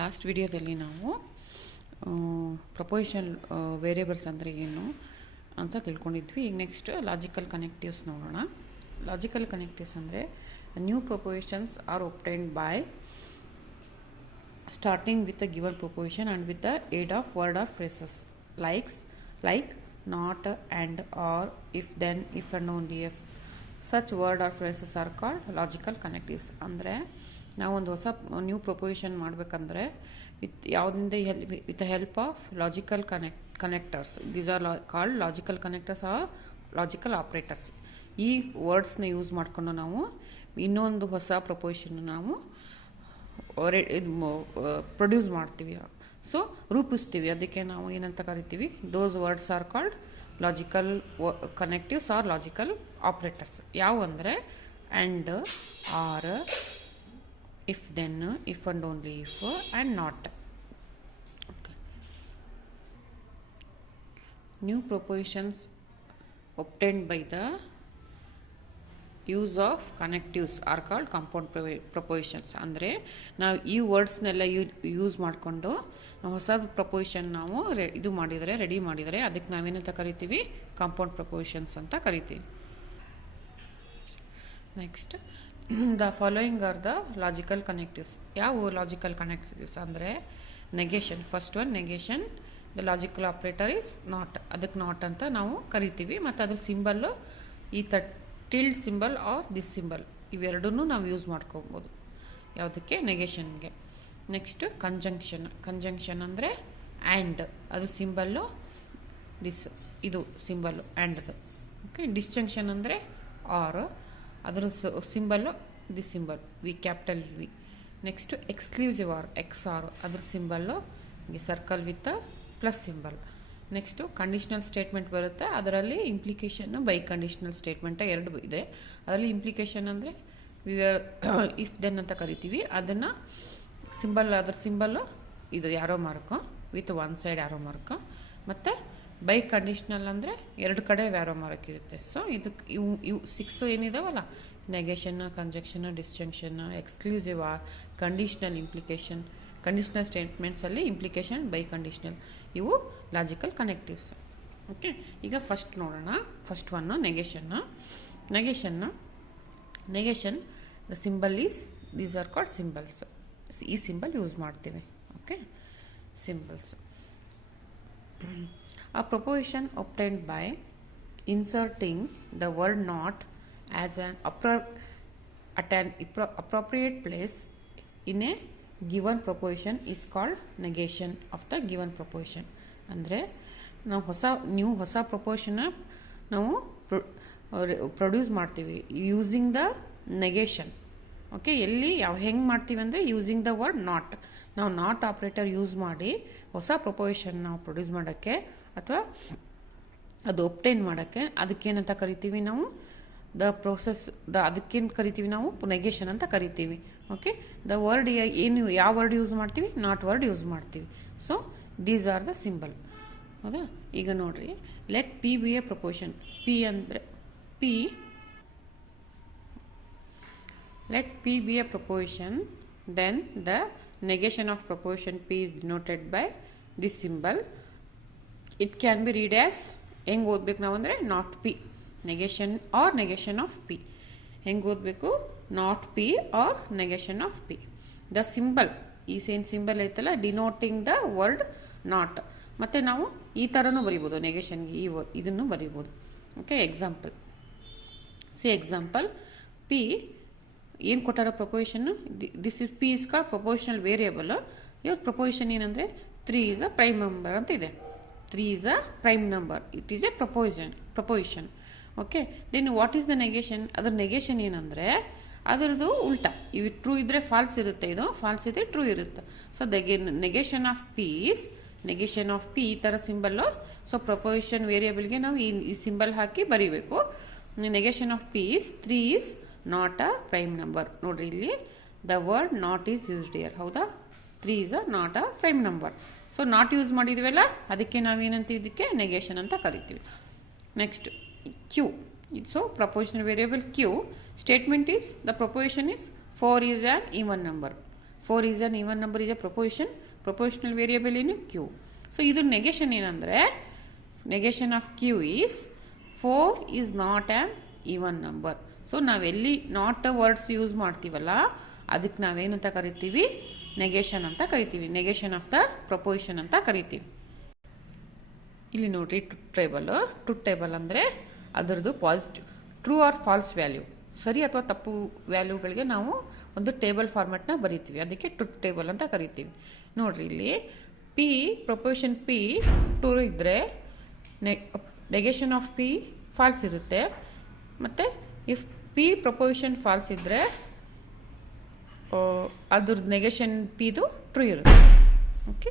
Last ವಿಡಿಯೋದಲ್ಲಿ ನಾವು proposition variables ಅಂದರೆ ಏನು ಅಂತ ತಿಳ್ಕೊಂಡಿದ್ವಿ. ಈಗ ನೆಕ್ಸ್ಟ್ ಲಾಜಿಕಲ್ ಕನೆಕ್ಟಿವ್ಸ್ ನೋಡೋಣ. ಲಾಜಿಕಲ್ ಕನೆಕ್ಟಿವ್ಸ್ ಅಂದರೆ new propositions are obtained by starting with a given proposition and with the aid of word or phrases like not, and, or, if, then, if and only if. Such word or phrases are called logical connectives. ಅಂದರೆ ನಾವೊಂದು ಹೊಸ new proposition ಮಾಡಬೇಕಂದ್ರೆ with the help of logical connectors. These are called logical connectors or logical operators. ಈ ವರ್ಡ್ಸ್ನ use ಮಾಡಿಕೊಂಡು ನಾವು ಇನ್ನೊಂದು ಹೊಸ ಪ್ರಪೋಸಿಷನ್ ನಾವು ಪ್ರೊಡ್ಯೂಸ್ ಮಾಡ್ತೀವಿ, ಸೊ ರೂಪಿಸ್ತೀವಿ. ಅದಕ್ಕೆ ನಾವು ಏನಂತ ಕರಿತೀವಿ? Those words are called logical connectives or logical operators. ಯಾವ ಅಂದರೆ and, or, if then, if and only if, and not. New propositions obtained by the use of connectives are called compound propositions. ಅಂದರೆ ನಾವು ಈ ವರ್ಡ್ಸ್ನೆಲ್ಲ use ಮಾಡಿಕೊಂಡು ಹೊಸದು proposition ನಾವು ready ಮಾಡಿದರೆ ಅದಕ್ಕೆ ನಾವೇನಂತ ಕರಿತೀವಿ? ಕಾಂಪೌಂಡ್ ಪ್ರಪೋಸಿಷನ್ಸ್ ಅಂತ ಕರಿತೀವಿ. Next, the following are the logical connectives. ಯಾವ ಲಾಜಿಕಲ್ ಕನೆಕ್ಟಿವ್ಸ್ ಅಂದರೆ negation. First one negation. The logical operator is not. ಅದಕ್ಕೆ ನಾಟ್ ಅಂತ ನಾವು ಕರಿತೀವಿ. ಮತ್ತು ಅದ್ರ ಸಿಂಬಲ್ಲು ಈ tilde symbol or this symbol, ಇವೆರಡನ್ನೂ ನಾವು ಯೂಸ್ ಮಾಡ್ಕೋಬೋದು. ಯಾವುದಕ್ಕೆ? ನೆಗೇಷನ್ಗೆ. Next conjunction. ಕಂಜಂಕ್ಷನ್ ಅಂದರೆ ಆ್ಯಂಡ್, ಅದ್ರ ಸಿಂಬಲ್ಲು ದಿಸ್, ಇದು ಸಿಂಬಲ್ಲು ಆ್ಯಂಡ್ದು. ಓಕೆ. ಡಿಸ್ಜಂಕ್ಷನ್ ಅಂದರೆ ಆರ್, ಅದರ symbol this symbol V, capital V. Next exclusive or, X R, ಅದ್ರ symbol circle with plus symbol. Next conditional statement ಬರುತ್ತೆ. ಅದರಲ್ಲಿ ಇಂಪ್ಲಿಕೇಶನ್ನು ಬೈ ಕಂಡೀಷ್ನಲ್ ಸ್ಟೇಟ್ಮೆಂಟ ಎರಡು ಇದೆ. ಅದರಲ್ಲಿ ಇಂಪ್ಲಿಕೇಶನ್ ಅಂದರೆ ಇಫ್ ದೆನ್ ಅಂತ ಕರಿತೀವಿ. ಅದನ್ನು ಅದ್ರ ಸಿಂಬಲ್ಲು ಇದು ಯಾರೋ ಮಾರ್ಕು ವಿತ್ ಒನ್ ಸೈಡ್ ಯಾರೋ ಮಾರ್ಕು. ಮತ್ತು ಬೈ ಕಂಡೀಷ್ನಲ್ ಅಂದರೆ ಎರಡು ಕಡೆ ವ್ಯಾರೋ ಮಾರ್ಕ್ ಇರುತ್ತೆ. ಸೊ ಇದಕ್ಕೆ ಇವು 6 ಏನಿದಾವಲ್ಲ, negation, conjunction, disjunction, exclusive or, conditional, implication, conditional ಸ್ಟೇಟ್ಮೆಂಟ್ಸಲ್ಲಿ ಇಂಪ್ಲಿಕೇಶನ್, ಬೈ ಕಂಡೀಷ್ನಲ್, ಇವು ಲಾಜಿಕಲ್ ಕನೆಕ್ಟಿವ್ಸ್. ಓಕೆ. ಈಗ ಫಸ್ಟ್ ನೋಡೋಣ. First one negation. Negation the symbol is, these are called symbols. ಈ ಸಿಂಬಲ್ ಯೂಸ್ ಮಾಡ್ತೀವಿ. Okay. Symbols. A proposition obtained by inserting the word not as at an appropriate place in a given proposition is called negation of the given proposition. ಅಂದರೆ ನಾವು ಹೊಸ ಪ್ರಪೋಸಿಷನ್ನ ನಾವು produce ಮಾಡ್ತೀವಿ using the negation. Okay. ಹೆಂಗೆ ಮಾಡ್ತೀವಿ ಅಂದರೆ using the word not. ನಾವು not operator use ಮಾಡಿ ಹೊಸ ಪ್ರಪೋಸಿಷನ್ ನಾವು ಪ್ರೊಡ್ಯೂಸ್ ಮಾಡೋಕ್ಕೆ ಅಥವಾ ಅದು ಒಬ್ಟೈನ್ ಮಾಡೋಕ್ಕೆ ಅದಕ್ಕೇನಂತ ಕರಿತೀವಿ ನಾವು? ಅದಕ್ಕೇನು ಕರಿತೀವಿ ನಾವು? ನೆಗೇಷನ್ ಅಂತ ಕರಿತೀವಿ. ಓಕೆ. ದ ವರ್ಡ್ ಯಾವ ವರ್ಡ್ ಯೂಸ್ ಮಾಡ್ತೀವಿ? ನಾಟ್ ವರ್ಡ್ ಯೂಸ್ ಮಾಡ್ತೀವಿ. So these are the symbol. ಹೌದಾ? ಈಗ ನೋಡ್ರಿ, let P be a proposition. Let P be a proposition, then the negation of proposition P is denoted by this symbol. It can be read as, ಹೆಂಗೆ ಓದಬೇಕು ನಾವು ಅಂದರೆ not P, negation or negation of P. ಹೆಂಗೆ ಓದಬೇಕು? Not P or negation of P. The symbol, ಈ symbol ಐತಲ್ಲ, denoting the word not. ಮತ್ತು ನಾವು ಈ ಥರನೂ ಬರಿಬೋದು ನೆಗೇಷನ್ಗೆ, ಇದನ್ನು ಬರಿಬೋದು. ಓಕೆ. ಎಕ್ಸಾಂಪಲ್. ಪಿ ಏನು ಕೊಟ್ಟಾರೋ proposition, this is P is called propositional variable. ಇವತ್ತು ಪ್ರಪೋಸಿಷನ್ ಏನಂದರೆ 3 is a ಪ್ರೈಮ್ ನಂಬರ್ ಅಂತ ಇದೆ. 3 is a prime number. It is a proposition. Okay. Then what is the negation? ಅದರ ನೆಗೇಷನ್ ಏನಂದರೆ ಅದರದ್ದು ಉಲ್ಟಾ. ಇವು ಟ್ರೂ ಇದ್ದರೆ ಫಾಲ್ಸ್ ಇರುತ್ತೆ, ಇದು ಫಾಲ್ಸ್ ಇದ್ದರೆ ಟ್ರೂ ಇರುತ್ತೆ. So negation of P is, negation of P ಈ ಥರ ಸಿಂಬಲ್ಲು. ಸೊ ಪ್ರಪೋಸಿಷನ್ ವೇರಿಯೇಬಲ್ಗೆ ನಾವು ಈ ಸಿಂಬಲ್ ಹಾಕಿ ಬರೀಬೇಕು. Negation of P is 3 is not a prime number. ನೋಡ್ರಿ, ಇಲ್ಲಿ the word not is used here. ಹೌದಾ? 3 is not a prime number. So not use ಮಾಡಿದ್ವಲ್ಲ, ಅದಕ್ಕೆ ನಾವೇನಂತೀವಿ? ಇದಕ್ಕೆ ನೆಗೇಷನ್ ಅಂತ ಕರಿತೀವಿ. Next Q. So propositional variable Q statement is, the proposition is 4 is an even number. 4 is an even number is a proportional variable in Q. So ಇದ್ರ negation ಏನಂದರೆ negation of Q is 4 is not an even number. So ನಾವೆಲ್ಲಿ not words use ಮಾಡ್ತೀವಲ್ಲ ಅದಕ್ಕೆ ನಾವೇನಂತ ಕರಿತೀವಿ, negation ಅಂತ ಕರಿತೀವಿ. Negation of the proportion ಅಂತ ಕರಿತೀವಿ. ಇಲ್ಲಿ ನೋಡ್ರಿ ಟ್ರೂತ್ ಟೇಬಲ್ ಅಂದರೆ ಅದರದ್ದು positive true or false value, ಸರಿ ಅಥವಾ ತಪ್ಪು ವ್ಯಾಲ್ಯೂಗಳಿಗೆ ನಾವು ಒಂದು ಟೇಬಲ್ ಫಾರ್ಮೆಟ್ನ ಬರಿತೀವಿ, ಅದಕ್ಕೆ ಟ್ರೂತ್ ಟೇಬಲ್ ಅಂತ ಕರಿತೀವಿ. ನೋಡ್ರಿ ಇಲ್ಲಿ ಪಿ ಪ್ರೊಪೋರ್ಷನ್ ಪಿ ಟ್ರೂ ಇದ್ದರೆ ನೆಗೆಷನ್ ಆಫ್ ಪಿ ಫಾಲ್ಸ್ ಇರುತ್ತೆ, ಮತ್ತು ಇಫ್ ಪಿ ಪ್ರೊಪೋರ್ಷನ್ ಫಾಲ್ಸ್ ಇದ್ದರೆ ಅದ್ರದ್ದು ನೆಗೆಷನ್ ಪಿದು ಟ್ರೂ ಇರುತ್ತೆ. ಓಕೆ.